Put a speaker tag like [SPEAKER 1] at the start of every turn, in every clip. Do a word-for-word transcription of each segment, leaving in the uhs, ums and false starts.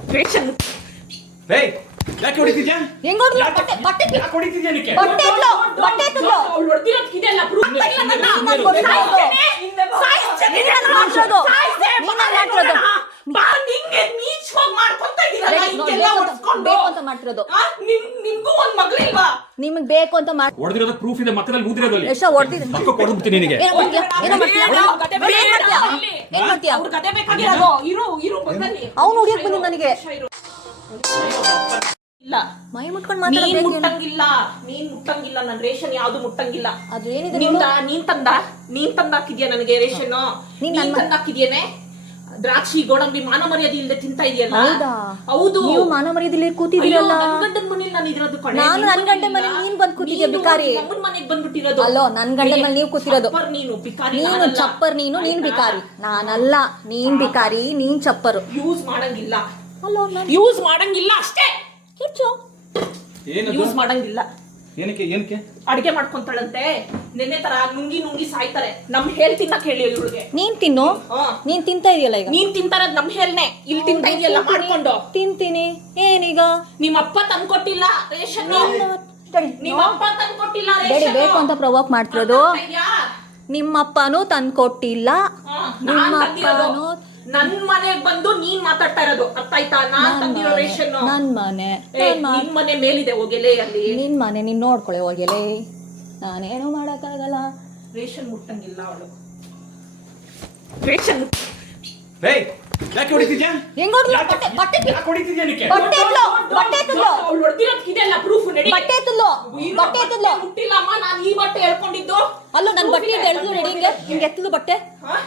[SPEAKER 1] Ration
[SPEAKER 2] ಏಯ್ ಯಾಕೆ ಹೊಡಿತಿದ್ಯಾ?
[SPEAKER 3] ಹೆಂಗ್ ಹೊಡ್ದ್ಲು? ಬಟ್ಟೆ ಬಟ್ಟೆ
[SPEAKER 2] ಯಾಕೆ ಹೊಡಿತಿದ್ಯಾ ನಿಕ್ಕೆ?
[SPEAKER 3] ಬಟ್ಟೆ ಎತ್ಲು, ಬಟ್ಟೆ ಎತ್ಲು.
[SPEAKER 1] ಅವಳು ಹೊಡೆದಿರೋದು ಇದೆಲ್ಲ ಪ್ರೂಫ್ ಇಲ್ಲ ನನ್ನ
[SPEAKER 3] ನಾನು ಹೊಡ್ದಿರೋದು. ನೀನ್ ನನ್ ಮಾಡ್ತಿರೋದು. ನೀನ್ ನನ್ ಮಾಡ್ತಿರೋದು.
[SPEAKER 1] ಬಾ ನಿಂಗೆ ನೀಚವಾಗಿ ಮಾಡ್ಕೊಂತ ಇದೀರಲ್ಲ
[SPEAKER 3] ರೆಡಿ, ನೋಡಿ,
[SPEAKER 1] ಹಿಂಗೆಲ್ಲ
[SPEAKER 3] ಬೇಕು ಅಂತ-
[SPEAKER 1] ಹೊಡ್ಸ್ಕೊಂಡು
[SPEAKER 3] ಬೇಕು ಅಂತ ಮಾಡ್ತಿರೋದು.
[SPEAKER 1] ಆ, ನಿನ್ ನಿನ್ಗೂ ಒಂದ್ ಮಗಳಿಲ್ವಾ?
[SPEAKER 3] ನಿಮಗ್ ಬೇಕು ಅಂತ ಮಾಡ್
[SPEAKER 2] ಹೊಡೆದಿರೋದು ಪ್ರೂಫ್ ಇದೆ, ಮಕ್ಕದಲ್ಲಿ ಊದಿರೋದಲ್ಲಿ.
[SPEAKER 3] ಯಶ ಹೊಡ್ದಿದ್ದೀನಿ.
[SPEAKER 2] ಮಕ್ಕ ಕೊಡ್ಬಿಡ್ತೀನಿ ನಿನಗೆ.
[SPEAKER 3] ಏನೋ ಮಾಡ್ತೀಯಾ? ಏನೋ ಮಾಡ್ತೀಯಾ? ಏನ್ ಮಾಡ್ತೀಯಾ? ಏನ್ ಮಾಡ್ತೀಯಾ?
[SPEAKER 1] ಅವ್ರ ಕತೆ ಬೇಕಾಗಿರೋದು ಇರು ಇರು ಬಂದಲ್ಲಿ
[SPEAKER 3] ಅವ್ನು ಹೊಡಿಯಕ್ ಬಂದಿದ್ದು ನನಗೆ.
[SPEAKER 1] ಇಲ್ಲ
[SPEAKER 3] ಮೈ ಮುಟ್ಕೊಂಡ್
[SPEAKER 1] ನೀನ್
[SPEAKER 3] ಮಾತಾಡೋದು
[SPEAKER 1] ಮುಟ್ಟಂಗಿಲ್ಲ ನೀನ್ ಮುಟ್ಟಂಗಿಲ್ಲ ನನ್ ರೇಷನ್ ಯಾವ್ದು ಮುಟ್ಟಂಗಿಲ್ಲ.
[SPEAKER 3] ಅದು ಏನಿದೆ
[SPEAKER 1] ನಿಂದ
[SPEAKER 3] ನೋಡು.
[SPEAKER 1] ನೀನ್ ತಂದ ನೀನ್ ತಂದ ಹಾಕಿದ್ಯಾ ನನಗೆ ರೇಷನ್?
[SPEAKER 3] ನೀನ್
[SPEAKER 1] ನೀನ್
[SPEAKER 3] ನನ್ನ-
[SPEAKER 1] ತಂದ ಹಾಕಿದ್ಯೇನೆ ದ್ರಾಕ್ಷಿ ಗೋಡಂಬಿ ಮಾನ ಮರ್ಯಾದೆ ಇಲ್ಲದೆ ತಿಂತಾ ಇದೆಯಲ್ಲ.
[SPEAKER 3] ಹೌದಾ?
[SPEAKER 1] ಹೌದು.
[SPEAKER 3] ನೀವು ಮಾನ ಮರ್ಯಾದೆಯಲ್ಲಿ ಕೂತಿದ್ದೀರಲ್ಲ.
[SPEAKER 1] ನನ್ ಗಂಡನ ಮನೇಲಿ ನಾನು ಇರೋದು ಕಣೆ.
[SPEAKER 3] ನಾನು ನನ್ ಗಂಡನ ಮನೇಲಿ ನೀನ್ ಬಂದ್ ಕೂತಿದ್ಯಾ ಬಿಕಾರಿ.
[SPEAKER 1] ನಮ್ಮನ್ ಮನೆಗ್ ಬಂದ್ಬಿಟ್ಟಿರೋದು.
[SPEAKER 3] ಅಲ್ಲೋ ನನ್ ಗಂಡನ ಮನೇಲಿ ನೀವು ಕೂತಿರೋದು.
[SPEAKER 1] ಚಪ್ಪರ್ ನೀನು ಬಿಕಾರಿ
[SPEAKER 3] ನೀನು
[SPEAKER 1] ನಾನಲ್ಲ.
[SPEAKER 3] ಚಪ್ಪರ್, ನೀನು ನೀನ್ ಬಿಕಾರಿ. ನಾನಲ್ಲ, ನೀನ್ ಬಿಕಾರಿ, ನೀನ್ ಚಪ್ಪರು.
[SPEAKER 1] ಯೂಸ್ ಮಾಡಂಗಿಲ್ಲ
[SPEAKER 3] ಅಲ್ಲೋ ನಾನು
[SPEAKER 1] ಯೂಸ್ ಮಾಡಂಗಿಲ್ಲ ಅಷ್ಟೇ.
[SPEAKER 3] ಕಿಚ್ಚು
[SPEAKER 2] ಏನದು?
[SPEAKER 1] ಯೂಸ್ ಮಾಡಂಗಿಲ್ಲ.
[SPEAKER 2] ಏನಕ್ಕೆ ಏನಕ್ಕೆ?
[SPEAKER 1] ಅಡಿಗೆ ಮಾಡ್ಕೊಂತಾಳಂತೆ ನೆನ್ನೆ ತರ ನುಂಗಿ ನುಂಗಿ ಸಾಯ್ತಾರೆ. ನಮ್ ಹೇಳ್ ತಿನ್ನಕ್ ಹೇಳಿ ಇವಳಿಗೆ.
[SPEAKER 3] ನೀನ್ ತಿನ್ನು.
[SPEAKER 1] ಹಾ.
[SPEAKER 3] ನೀನ್ ತಿಂತಾ ಇದೆಯಲ್ಲ ಈಗ.
[SPEAKER 1] ನೀನ್ ತಿಂತಾರದ್ ನಮ್ ಹೇಳ್ನೆ ಇಲ್ಲಿ ತಿಂತಾ ಇದೆಯಲ್ಲ ಮಾಡ್ಕೊಂಡು.
[SPEAKER 3] ತಿಂತೀನಿ. ಏನೀಗ?
[SPEAKER 1] ನಿಮ್ಮ ಅಪ್ಪ ತಂದ್ಕೊಟ್ಟಿಲ್ಲ ರೇಷನ್.
[SPEAKER 3] ತಡಿ.
[SPEAKER 1] ನಿಮ್ಮ ಅಪ್ಪ ತಂದ್ಕೊಟ್ಟಿಲ್ಲ
[SPEAKER 3] ಬೇಡಿ,
[SPEAKER 1] ರೇಷನ್.
[SPEAKER 3] ಬೇಕು ಅಂತ ಪ್ರವೋಕ್ ಮಾಡ್ತಿರೋದು. ನಿಮ್ಮಪ್ಪನೂ ತಂದ್ಕೊಟ್ಟಿಲ್ಲ. ನಿಮ್ಮಪ್ಪನೂ
[SPEAKER 1] ನನ್ ಮನೆಗ್ ಬಂದು ನೀನ್ ಮಾತಾಡ್ತಾ ಇರೋದು ಅರ್ಥ ಆಯ್ತಾ? ನಾನ್ ತಂದಿರೋ ರೇಷನ್
[SPEAKER 3] ನನ್ ಮನೆ,
[SPEAKER 1] ನಿನ್ ಮನೆ ಮೇಲಿದೆ ಹೋಗೆಲೆ ಅಲ್ಲಿ.
[SPEAKER 3] ನಿನ್ ಮನೆ ನೀನ್ ನೋಡ್ಕೊಳ್ಳೆ ಹೋಗಿಲೆ. ನಾನೇನು ಮಾಡಕ್ಕಾಗಲ್ಲ.
[SPEAKER 1] ರೇಷನ್ ಮುಟ್ಟಂಗಿಲ್ಲ ಅವಳು. ರೇಷನ್
[SPEAKER 2] ಏಯ್ ಯಾಕೆ ಹೊಡಿತಿದ್ಯಾ?
[SPEAKER 3] ಹೆಂಗ್ ಹೊಡ್ದ್ಲು? ಬಟ್ಟೆ ಬಟ್ಟೆ
[SPEAKER 2] ಯಾಕೆ ಹೊಡಿತಿದ್ಯಾ ನಿಕ್ಕೆ?
[SPEAKER 3] ಬಟ್ಟೆ ಎತ್ಲು, ಬಟ್ಟೆ ಎತ್ಲು.
[SPEAKER 1] ಅವಳು ಹೊಡೆದಿರೋದು ಇದೆಲ್ಲ ಪ್ರೂಫ್ ನಡಿ.
[SPEAKER 3] ಬಟ್ಟೆ ಎತ್ತಲು, ಬಟ್ಟೆ ಎತ್ತಲು.
[SPEAKER 1] ಮುಟ್ಟಿಲ್ಲಮ್ಮ ನಾನು ಈ ಬಟ್ಟೆ ಹೇಳ್ಕೊಂಡಿದ್ದು.
[SPEAKER 3] ಅಲ್ಲೋ ನನ್ ಬಟ್ಟೆ ಎಳ್ದು ರೆಡಿ ಹಿಂಗೆ ಹಿಂಗೆ ಎತ್ತಲು ಬಟ್ಟೆ
[SPEAKER 1] ಹಾ?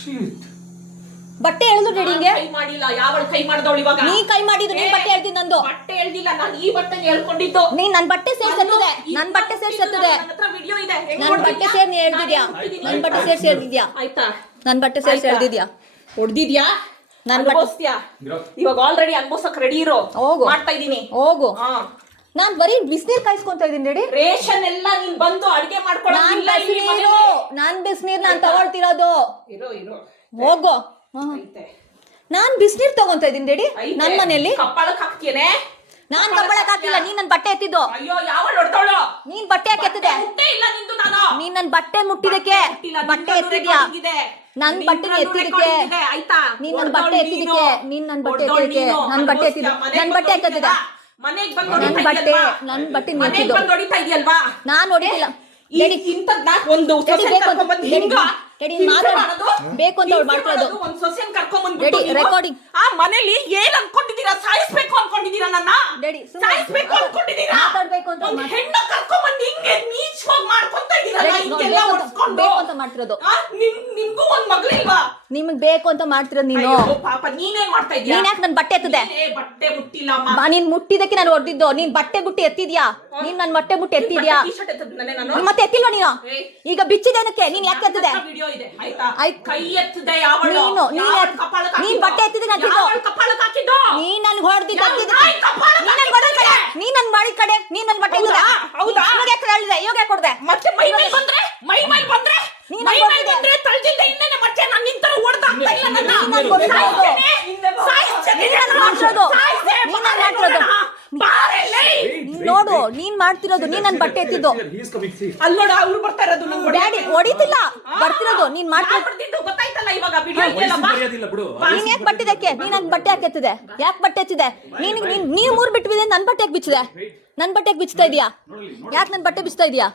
[SPEAKER 3] ಬಟ್ಟೆ ಎಳ್ದು ರೆಡಿ ಹಿಂಗೆ.
[SPEAKER 1] ಕೈ ಮಾಡಿಲ್ಲ. ಯಾವಳು ಕೈ ಮಾಡ್ದವಳು ಇವಾಗ?
[SPEAKER 3] ನೀ ಕೈ ಮಾಡಿದ್ದು ನೀನ್ ಬಟ್ಟೆ ಎಳ್ದಿ ನಂದು.
[SPEAKER 1] ಬಟ್ಟೆ ಎಳ್ದಿಲ್ಲ ನಾನು ಈ ಬಟ್ಟೆ ಹೇಳ್ಕೊಂಡಿದ್ದು.
[SPEAKER 3] ನೀನ್ ನನ್ ಬಟ್ಟೆ ಸೇರ್ಸಿ ಎತ್ತದೆ. ನನ್ ಬಟ್ಟೆ ಸೇರ್ಸಿ ಎತ್ತದೆ.
[SPEAKER 1] ನನ್ನ ಹತ್ರ ವಿಡಿಯೋ ಇದೆ. ಹೆಂಗ್
[SPEAKER 3] ನನ್ ಬಟ್ಟೆ
[SPEAKER 1] ಹೊಡ್ದಿದ್ಯಾ?
[SPEAKER 3] ಸೇರ್ ನೀ ಎಳ್ದಿದ್ಯಾ? ನನ್ ಬಟ್ಟೆ ಸೇರ್ಸಿ ಎಳ್ದಿದ್ಯಾ?
[SPEAKER 1] ಆಯ್ತಾ?
[SPEAKER 3] ನನ್ ಬಟ್ಟೆ ಸೇರ್ಸಿ ಎಳ್ದಿದ್ಯಾ?
[SPEAKER 1] ಹೊಡ್ದಿದ್ಯಾ?
[SPEAKER 3] ನನ್ ಬಟ್ಟೆ
[SPEAKER 1] ಅನುಭವಿಸ್ತೀಯಾ? ಇವಾಗ ಆಲ್ರೆಡಿ ಅನ್ಭವಿಸಕ್ ರೆಡಿ ಇರೋ.
[SPEAKER 3] ಹೋಗು.
[SPEAKER 1] ಮಾಡ್ತಾ ಇದೀನಿ.
[SPEAKER 3] ಹೋಗು.
[SPEAKER 1] ಹಾ.
[SPEAKER 3] ನಾನ್ ಬರೀ ಬಿಸಿನೀರ್ ಕಾಯಿಸ್ಕೊಂತ ಇದೀನಿ ರೆಡಿ.
[SPEAKER 1] ರೇಷನ್ ಎಲ್ಲ ನೀನ್ ಬಂದು ಅಡಿಗೆ
[SPEAKER 3] ನಾನ್
[SPEAKER 1] ಮಾಡ್ಕೊಳ್ಳೋದಿಲ್ಲ ಇಲ್ಲಿ
[SPEAKER 3] ಬಿಸಿನೀರು,
[SPEAKER 1] ಮನೆಯಲ್ಲಿ.
[SPEAKER 3] ನಾನ್ ಬಿಸಿನೀರ್ ನಾನ್ ತಗೊಳ್ತಿರೋದು.
[SPEAKER 1] ಇರೋ ಇರೋ.
[SPEAKER 3] ಹೋಗು.
[SPEAKER 1] ಐತೆ.
[SPEAKER 3] ನಾನ್ ಬಿಸಿನೀರ್ ತಗೊಂತ ಇದೀನಿ ರೆಡಿ
[SPEAKER 1] ಐತೆ.
[SPEAKER 3] ನನ್ ಮನೇಲಿ.
[SPEAKER 1] ಕಪ್ಪಳಕ್ ಹಾಕ್ತೇನೆ.
[SPEAKER 3] ನಾನ್ ಕಬ್ಬಳಕ್ ಹಾಕಿಲ್ಲ, ನೀನ್ ನನ್ ಬಟ್ಟೆ ಎತ್ತಿದ್ದು.
[SPEAKER 1] ಅಯ್ಯೋ ಯಾವಳು ಹೊಡ್ತಾವಳು?
[SPEAKER 3] ನೀನ್ ಬಟ್ಟೆ ಯಾಕೆ ಎತ್ತಿದೆ?
[SPEAKER 1] ಮುಟ್ಟೆ ಇಲ್ಲ ನಿಂದು ನಾನು.
[SPEAKER 3] ನೀನ್ ನನ್ ಬಟ್ಟೆ ಮುಟ್ಟಿದಕ್ಕೆ
[SPEAKER 1] ಮುಟ್ಟಿಲ್ಲ,
[SPEAKER 3] ಬಟ್ಟೆ
[SPEAKER 1] ನಿನ್ನಲ್ಲೂ
[SPEAKER 3] ಎತ್ತಿದ್ಯಾ?
[SPEAKER 1] recording ಇದೆ.
[SPEAKER 3] ನನ್ ಬಟ್ಟೆ
[SPEAKER 1] ನಿನ್ನಲ್ಲೂ
[SPEAKER 3] ಎತ್ತಿದಕ್ಕೆ
[SPEAKER 1] recording ಇದೆ, ಆಯ್ತಾ?
[SPEAKER 3] ನೀನ್ ನನ್
[SPEAKER 1] ಹೊಡ್ದವ್ಳು
[SPEAKER 3] ಬಟ್ಟೆ ಎತ್ತಿದಕ್ಕೆ
[SPEAKER 1] ನೀನು.
[SPEAKER 3] ನೀನ್ ನನ್ ಬಟ್ಟೆ
[SPEAKER 1] ಹೊಡ್ದವ್ಳು
[SPEAKER 3] ಎತ್ತಿದಕ್ಕೆ
[SPEAKER 1] ನೀನು.
[SPEAKER 3] ನನ್ ಬಟ್ಟೆ ಎತ್ತಿದ್ದು
[SPEAKER 1] ಮನೆಗ್
[SPEAKER 3] ನನ್
[SPEAKER 1] ಬಂದು
[SPEAKER 3] ಬಟ್ಟೆ
[SPEAKER 1] ಹೊಡಿತಿದ್ಯಾ?
[SPEAKER 3] ಎತ್ತಿದೆ.
[SPEAKER 1] ಮನೆಗ್ ಬಂದು
[SPEAKER 3] ನನ್
[SPEAKER 1] ಹೊಡಿತಾ
[SPEAKER 3] ಬಟ್ಟೆ
[SPEAKER 1] ಇದೆಯಲ್ವಾ?
[SPEAKER 3] ನನ್ ಬಟ್ಟೆ
[SPEAKER 1] ಮನೆಗ್
[SPEAKER 3] ಎತ್ತಿದ್ದು
[SPEAKER 1] ಬಂದು ಹೊಡಿತಾ ಇದೆಯಲ್ವಾ?
[SPEAKER 3] ನಾನ್ ಹೊಡಿತಿಲ್ಲ.
[SPEAKER 1] ಈ
[SPEAKER 3] ರೆಡಿ
[SPEAKER 1] ಇಂಥದ್ನ ಒಂದು
[SPEAKER 3] ರೆಡಿ
[SPEAKER 1] ಸೊಸೆನ್
[SPEAKER 3] ಬೇಕು ಅಂತ
[SPEAKER 1] ಕರ್ಕೊಂಡ್ಬಂದು
[SPEAKER 3] ರೆಡಿ
[SPEAKER 1] ಹಿಂಗ
[SPEAKER 3] ರೆಡಿ
[SPEAKER 1] ಹಿಂಸೆ
[SPEAKER 3] ಮಾತಾಡು.
[SPEAKER 1] ಮಾಡೋದು?
[SPEAKER 3] ಬೇಕು ಅಂತ ಅವ್ಳು
[SPEAKER 1] ಹಿಂಸೆ
[SPEAKER 3] ಮಾಡ್ಕೊಳ್ಳೋದು.
[SPEAKER 1] ಮಾಡೋದು, ಒಂದ್ ಸೊಸೆನ್ ಕರ್ಕೊಂಡ್ಬಂದ್ಬಿಟ್ಟು
[SPEAKER 3] ರೆಡಿ
[SPEAKER 1] ನೀವು
[SPEAKER 3] ರೆಕಾರ್ಡಿಂಗ್.
[SPEAKER 1] ಆ ಮನೇಲಿ ಏನ್ ಅನ್ಕೊಂಡಿದೀರಾ? ಸಾಯಿಸ್ಬೇಕು ಅನ್ಕೊಂಡಿದೀರಾ ನನ್ನ?
[SPEAKER 3] ರೆಡಿ
[SPEAKER 1] ಸಾಯಿಸ್ಬೇಕು ಅನ್ಕೊಂಡಿದೀರಾ?
[SPEAKER 3] ಮಾತಾಡ್ಬೇಕು ಅಂತ
[SPEAKER 1] ಒಂದ್
[SPEAKER 3] ಮಾಡ್-
[SPEAKER 1] ಹೆಣ್ಣ ಕರ್ಕೊಂಡ್ಬಂದು ಹಿಂಗೆ ನೀಚವಾಗಿ ಮಾಡ್ಕೊಂತ ಇದೀರಲ್ಲ
[SPEAKER 3] ರೆಡಿ ನೋಡಿ,
[SPEAKER 1] ಹಿಂಗೆಲ್ಲ
[SPEAKER 3] ಬೇಕು ಅಂತ-
[SPEAKER 1] ಹೊಡ್ಸ್ಕೊಂಡು.
[SPEAKER 3] ಬೇಕು ಅಂತ ಮಾಡ್ತಿರೋದು.
[SPEAKER 1] ಆ, ನಿಮ್ ನಿಮ್ಗೂ ಒಂದ್ ಮಗಳಿಲ್ವಾ?
[SPEAKER 3] ನಿಮಗ್ ಬೇಕು ಅಂತ ಮಾಡ್ತಿರೋದು ನೀನು.
[SPEAKER 1] ಅಯ್ಯೋ ಪಾಪ ನೀನೇನ್ ಮಾಡ್ತಾ ಇದೀಯ?
[SPEAKER 3] ನೀನ್ ಯಾಕೆ ನನ್ ಬಟ್ಟೆ ಎತ್ತದೆ?
[SPEAKER 1] ನೀನೇ ಬಟ್ಟೆ ಮುಟ್ಟಿಲ್ಲಮ್ಮ.
[SPEAKER 3] ಬಾ, ನೀನ್ ಮುಟ್ಟಿದಕ್ಕೆ ನಾನು ಹೊಡೆದಿದ್ದು. ನೀನ್ ಬಟ್ಟೆ ಬುಟ್ಟಿ ಎತ್ತಿದ್ಯಾ? ನೀನ್ ನನ್ ಬಟ್ಟೆ ಬುಟ್ಟಿ ಎತ್ತಿದ್ಯಾ?
[SPEAKER 1] ಟೀ ಶರ್ಟ್ ಎತ್ತದ್ನಲ್ಲೇ ನಾನು.
[SPEAKER 3] ಮತ್ತೆ ಎತ್ತಿಲ್ವಾ ನೀನು?
[SPEAKER 1] ಏಯ್.
[SPEAKER 3] ಈಗ ಬಿಚ್ಚಿದೇನಕ್ಕೆ? ನೀನ್ ಯಾಕೆ ಎತ್ತದೆ?
[SPEAKER 1] ವಿಡಿಯೋ ಇದೆ ಆಯ್ತಾ?
[SPEAKER 3] ಆಯ್ತ್.
[SPEAKER 1] ಕೈ ಎತ್ತದೆ ಯಾವಳು?
[SPEAKER 3] ನೀನು ನೀನ್
[SPEAKER 1] ಯಾವಳು
[SPEAKER 3] ಎತ್-
[SPEAKER 1] ಕಪಾಳಕ್ಕೆ
[SPEAKER 3] ನೀನ್
[SPEAKER 1] ಹಾಕಿದ್ದು?
[SPEAKER 3] ಬಟ್ಟೆ ಎತ್ತಿದ್ರೆ ನಾನು ತಿನ್ನು.
[SPEAKER 1] ಯಾವಳು ಕಪಾಳಕ್ಕೆ ಹಾಕಿದ್ದು?
[SPEAKER 3] ನೀನ್ ನನ್ ಹೊಡೆದಿದ್ದ
[SPEAKER 1] ಯಾವ ನಾಯಿ ಕಪಾಳಕ್ಕೆ
[SPEAKER 3] ನೀನ್ ನನ್ ಹೊಡೆದ ಕಡೆ, ನೀನ್ ನನ್ ಮಾಡಿ ಕಡೆ, ನೀನ್ ನನ್ ಬಟ್ಟೆ
[SPEAKER 1] ಹೌದಾ? ಹೌದಾ?
[SPEAKER 3] ಇವಾಗ ಯಾಕೆ ಹೇಳಿದೆ? ಇವಾಗ ಯಾಕೆ ಕೊಡ್ದೆ?
[SPEAKER 1] ಮತ್ತೆ ಮೈ ಮೇಲೆ ಬಂದ್ರೆ ಮೈ ಮೇಲೆ ಬಂದ್ರೆ
[SPEAKER 3] ನೀನ್
[SPEAKER 1] ಮೈ
[SPEAKER 3] ನನ್
[SPEAKER 1] ಮೇಲೆ
[SPEAKER 3] ಹೊಡ್ದಿದ್ದೆ.
[SPEAKER 1] ಬಂದ್ರೆ ತಳ್ಜಿಲ್ದೆ ಇನ್ನೇನೆ ಮತ್ತೆ ನಾನು ನಿಂತರ ಹೊಡೆದಾಗ್ತಾ ಇಲ್ಲ ನನ್ನ.
[SPEAKER 3] ನೀನ್ ನನ್ ಹೊಡ್ದಿದ್ದು.
[SPEAKER 1] ಸಾಯಿಸ್ತೀನಿ.
[SPEAKER 3] ನೀನ್ ನನ್ ಮಾಡ್ತಿರೋದು.
[SPEAKER 1] ಸಾಯಿಸ್ದೆ.
[SPEAKER 3] ನೀನ್ ನನ್ ಮಾಡ್ತಿರೋದು.
[SPEAKER 1] ಬಾರೆ ಲೇ.
[SPEAKER 3] ನೀನ್ ನೋಡು, ನೀನ್ ಮಾಡ್ತಿರೋದು. ನೀನ್ ನನ್ ಬಟ್ಟೆ ಎತ್ತಿದ್ದು.
[SPEAKER 1] ಅಲ್ಲೋಡ ಅವ್ರು ಬರ್ತಾ ಇರೋದು ನಂಗೆ
[SPEAKER 3] ಡ್ಯಾಡಿ ಹೊಡಿತಿಲ್ಲ, ಬರ್ತಿರೋದು ನೀನ್ ಮಾಡ್ತಿರೋದು.
[SPEAKER 1] ಮಾಡ್ತಿದ್ದು ಗೊತ್ತಾಯ್ತಲ್ಲ ಇವಾಗ ವಿಡಿಯೋ ಇದೆಯಲ್ಲ ಬಾ.
[SPEAKER 3] ನೀನ್ ಯಾಕೆ ಬಟ್ಟೆ ಇದಕ್ಕೆ? ನೀನ್ ನನ್ ಬಟ್ಟೆ ಯಾಕೆ ಎತ್ತಿದೆ? ಯಾಕೆ ಬಟ್ಟೆ ಎತ್ತಿದೆ? ನೀನ್ ನೀನ್ ನೀವ್ ಮೂರ್ ಬಿಟ್ಟು ಬಿದ್ದೆ, ನನ್ ಬಟ್ಟೆ ಯಾಕೆ ಬಿಚ್ಚಿದೆ? ನನ್ ಬಟ್ಟೆ ಯಾಕೆ ಬಿಚ್ತಾ ಇದೀಯಾ? ಯಾಕೆ ನನ್ ಬಟ್ಟೆ ಬಿಚ್ತಾ ಇದೀಯಾ?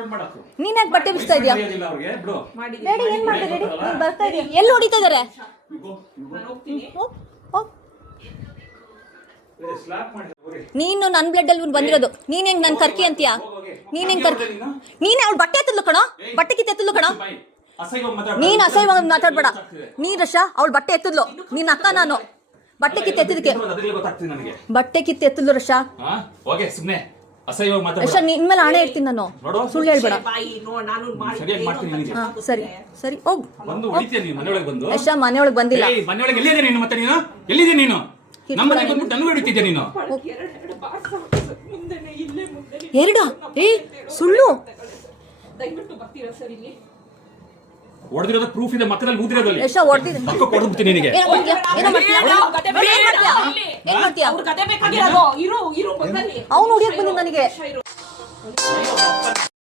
[SPEAKER 3] ನೀನ್ ಯಾಕೆ ಬಟ್ಟೆ ಬಿಚ್ತಾ ಇದೀಯಾ? ಡ್ಯಾಡಿ ಏನ್ ಮಾಡ್ದೆ ಡ್ಯಾಡಿ? ನೀನ್ ಬರ್ತಾ ಇದೀಯ, ಎಲ್ಲಿ ಹೊಡಿತಾ ಇದಾರೆ?
[SPEAKER 1] ನಾನು ಹೋಗ್ತೀನಿ.
[SPEAKER 3] ಹೋಗ್, ಹೋಗ್. ನೀನು ನನ್ ಬ್ಲಡ್ ಅಲ್ಲಿ ಬಂದಿರೋದು. ನೀನ್ ಹೆಂಗ್ ನನ್ ಕರ್ಕಿ ಅಂತೀಯಾ? ನೀನ್ ಹೆಂಗ್ ಕರ್ಕಿ? ನೀನ್ ಅವ್ಳ ಬಟ್ಟೆ ಎತ್ತಲು ಕಣೋ, ಬಟ್ಟೆ ಕಿತ್ತು ಎತ್ತಲು ಕಣೋ. ನೀನ್ ಅಸಹ್ಯವಾಗಿ ಮಾತಾಡ್ಬೇಡ. ನೀನ್ ರಶ ಅವಳ ಬಟ್ಟೆ ಎತ್ತದ್ಲು, ನೀನ್ ಅಕ್ಕ ನಾನು. ಬಟ್ಟೆ ಕಿತ್ತು ಎತ್ತಿದಕ್ಕೆ ಬಟ್ಟೆ ಕಿತ್ತು ಎತ್ತದ್ಲು ರಶ. ರಶ ನಿನ್ ಮೇಲೆ ಹಣೆ ಇರ್ತೀನಿ ನಾನು, ಸುಳ್ಳು ಹೇಳ್ಬೇಡ. ಹಾ ಸರಿ ಸರಿ ಹೋಗ್. ರಶ ಮನೆಯೊಳಗೆ ಬಂದಿಲ್ಲ.
[SPEAKER 2] ಮನೆಯೊಳಗೆ ಎಲ್ಲಿದೆ ನೀನು? ಮತ್ತೆ ನೀನು ಎಲ್ಲಿದೆ ನೀನು? ನಮ್ಮ ಮನೆಗೆ ಬಂದ್ಬಿಟ್ಟು ನನಗೂ ಹಿಡಿತಿದ್ಯಾ ನೀನು?
[SPEAKER 3] ಎರಡ ಏ ಸುಳ್ಳು.
[SPEAKER 1] ದಯವಿಟ್ಟು ಬರ್ತೀರಾ ಸರ್ ಇಲ್ಲಿ?
[SPEAKER 2] ಹೊಡೆದಿರೋದು ಪ್ರೂಫ್ ಇದೆ, ಮಕ್ಕದಲ್ಲಿ ಊದಿರೋದಲ್ಲಿ.
[SPEAKER 3] ಯಶ ಹೊಡೆದಿದ್ದೀನಿ.
[SPEAKER 2] ಮಕ್ಕ ಕೊಡ್ಬಿಡ್ತೀನಿ ನಿನಗೆ.
[SPEAKER 3] ಏನೋ ಮಾಡ್ತೀಯಾ? ಏನೋ ಮಾಡ್ತೀಯಾ? ಏನ್ ಮಾಡ್ತೀಯಾ? ಏನ್ ಮಾಡ್ತೀಯಾ?
[SPEAKER 1] ಅವ್ರಿಗೆ ಅದೇ ಬೇಕಾಗಿರೋದು. ಇರು ಇರು ಬಂದಲ್ಲಿ
[SPEAKER 3] ಅವ್ನು ಹೊಡಿಯಕ್ ಬಂದಿದ್ದು ನನಗೆ.
[SPEAKER 1] ಇರು.